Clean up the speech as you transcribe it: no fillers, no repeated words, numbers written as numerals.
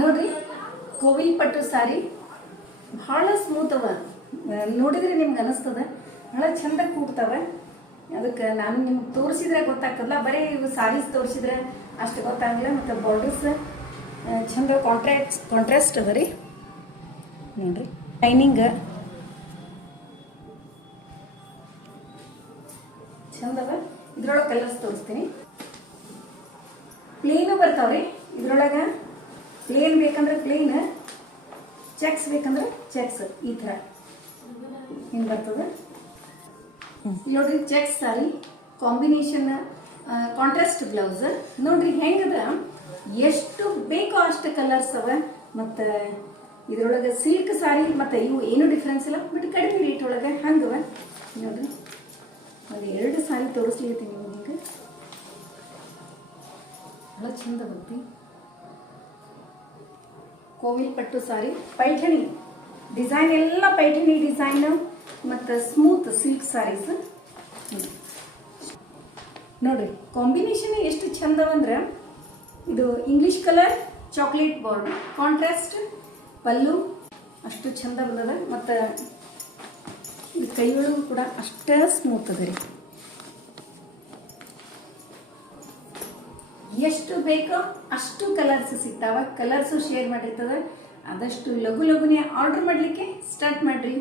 ನೋಡ್ರಿ ಕೋವಿಲ್ ಪಟ್ಟು ಸಾರಿ ಭಾಳ ಸ್ಮೂತ್ ಅವ. ನೋಡಿದ್ರೆ ನಿಮ್ಗೆ ಅನಿಸ್ತದ ಭಾಳ ಚಂದ ಕೂಡ್ತವೆ. ಅದಕ್ಕೆ ನಾನು ನಿಮ್ಗೆ ತೋರಿಸಿದ್ರೆ ಗೊತ್ತಾಗ್ತದಲ್ಲ, ಬರೀ ಇವು ಸಾರೀಸ್ ತೋರಿಸಿದ್ರೆ ಅಷ್ಟು ಗೊತ್ತಾಗಲ್ಲ. ಮತ್ತು ಬಾರ್ಡರ್ಸ್ ಚಂದ ಕಾಂಟ್ರಾಸ್ಟ್ ಅದ ರೀ. ನೋಡ್ರಿ ಲೈನಿಂಗ್ ಚಂದ ಅದ. ಇದ್ರೊಳಗೆ ಕಲರ್ಸ್ ತೋರಿಸ್ತೀನಿ. ಪ್ಲೇನು ಬರ್ತಾವ್ರಿ ಇದ್ರೊಳಗೆ. ಪ್ಲೇನ್ ಬೇಕಂದ್ರೆ ಪ್ಲೇನ್, ಚೆಕ್ಸ್ ಬೇಕಂದ್ರೆ ಚೆಕ್ಸ್. ಈ ಥರ ಹಿಂಗೆ ಬರ್ತದೆ ನೋಡ್ರಿ. ಚೆಕ್ಸ್ ಸಾರಿ ಕಾಂಬಿನೇಷನ್ ಕಾಂಟ್ರಾಸ್ಟ್ ಬ್ಲೌಸ್. ನೋಡ್ರಿ ಹೆಂಗದ, ಎಷ್ಟು ಬೇಕೋ ಅಷ್ಟು ಕಲರ್ಸ್ ಅವ. ಮತ್ತು ಇದ್ರೊಳಗೆ ಸಿಲ್ಕ್ ಸಾರಿ ಮತ್ತು ಇವು ಏನು ಡಿಫ್ರೆನ್ಸ್ ಇಲ್ಲ, ಬಟ್ ಕಡಿಮೆ ರೇಟ್ ಒಳಗೆ ಹಂಗವ. ನೋಡ್ರಿ ಅದು 2 ಸಾರಿ ತೋರಿಸ್ಲಿತ್ತೀನಿ ನಿಮ್ಗೆ. ಭಾಳ ಚಂದ ಬರ್ತಿ ಕೋವಿಲ್ ಪಟ್ಟು ಸಾರಿ. ಪೈಠಣಿ ಡಿಸೈನ್ ಎಲ್ಲ ಪೈಠಣಿ ಡಿಸೈನ್ ಮತ್ತು ಸ್ಮೂತ್ ಸಿಲ್ಕ್ ಸಾರೀಸ್. ನೋಡ್ರಿ ಕಾಂಬಿನೇಷನ್ ಎಷ್ಟು ಚಂದವಂದ್ರೆ, ಇದು English colour chocolate border contrast pallu ಅಷ್ಟು ಚಂದ ಬಂದದ. ಮತ್ತು ಇದು ಕೈಯೊಳಗೂ ಕೂಡ ಅಷ್ಟೇ ಸ್ಮೂತ್ ಅದ ರೀ. ಎಷ್ಟು ಬೇಕೋ ಅಷ್ಟು ಕಲರ್ಸ್ ಸಿಗ್ತಾವ. ಕಲರ್ಸು ಶೇರ್ ಮಾಡಿರ್ತದೆ. ಆದಷ್ಟು ಲಘು ಲಘುನೇ ಆರ್ಡರ್ ಮಾಡಲಿಕ್ಕೆ ಸ್ಟಾರ್ಟ್ ಮಾಡಿರಿ.